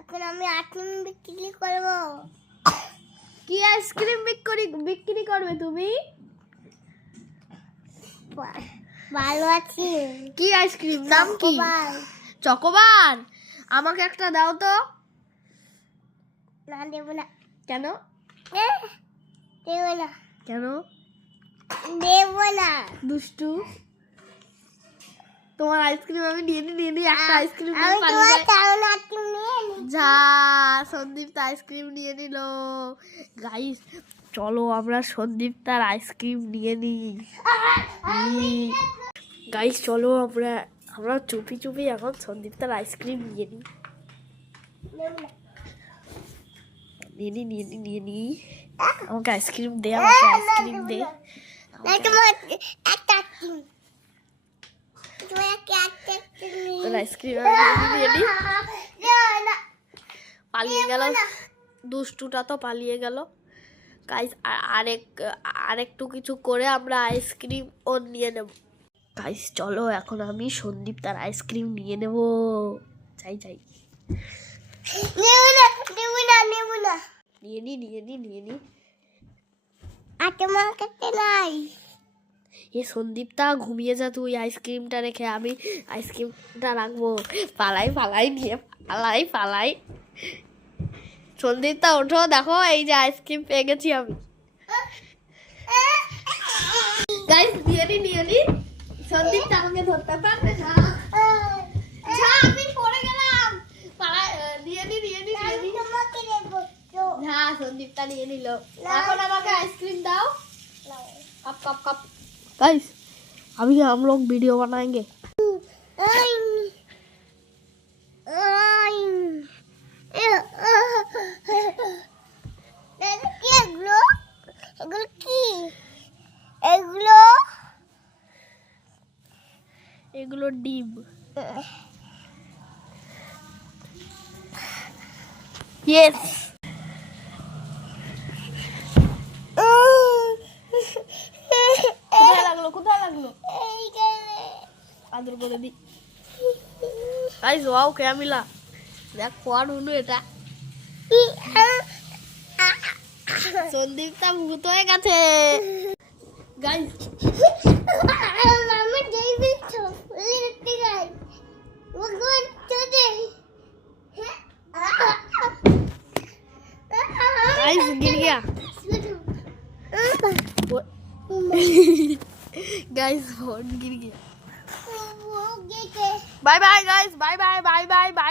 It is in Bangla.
এখন আমি আইসক্রিম বিক্রি করবো। কি আইসক্রিম বিক্রি করবে তুমি? ভালো আছি। কি আইসক্রিম নাম কি? চকোবার। আমাকে একটা দাও তো। না দেবো না। কেন? দেবো না। কেন? দেবো না। দুষ্টু। তোমার আইসক্রিম আমি নিয়ে নি একটা আইসক্রিম আমি তোমার চাউন আইসক্রিম নিয়ে নি। যা সন্দীপ তো আইসক্রিম নিয়ে নিল। গাইস চলো আমরা সন্দীপ তার আইসক্রিম নিয়ে নিই। গাইস চলো আমরা চুপি চুপি এখন সন্দীপ তার আইসক্রিম নিয়ে নিই। নিয়ে নি আমাকে আইসক্রিম দে, আমাকে আইসক্রিম দে। আইসক্রিম নিয়ে নি। পালিয়ে গেল দুষ্টুটা, তো পালিয়ে গেল। গাইস আরেকটু কিছু করে আমরা আইসক্রিম ও নিয়ে নেব। গাইস চলো এখন আমি সন্দীপ তার আইসক্রিম নিয়ে নেব। যাই নিয়ে নি। এ সন্দীপটা ঘুমিয়ে যা, তুই আইসক্রিমটা রেখে আমি আইসক্রিমটা রাখবো। পালাই নিয়ে পালাই। সন্দীপটা ওঠো, দেখো এই যে আইসক্রিম পেয়ে গেছি আমি। গাইস নিয়ে নি। সন্দীপটা আমাকে ধরতে পারবে না। আমি পড়ে গেলাম। নিয়ে নি। হ্যাঁ সন্দীপটা নিয়ে নিল। এখন আমাকে আইসক্রিম দাও। कप गाइस अभी हम लोग वीडियो बनाएंगे। এগুলো ডিম। यस কোথায় লাগলো আদর করে দি। গাইস ওয়াও কে মিলা, দেখ কোয়ার হলো এটা। সন্দীপটা ভূত হয়ে গেছে। গাইস गाइस गिर गया। गाइस फोन गिर गया। Bye bye guys, bye bye.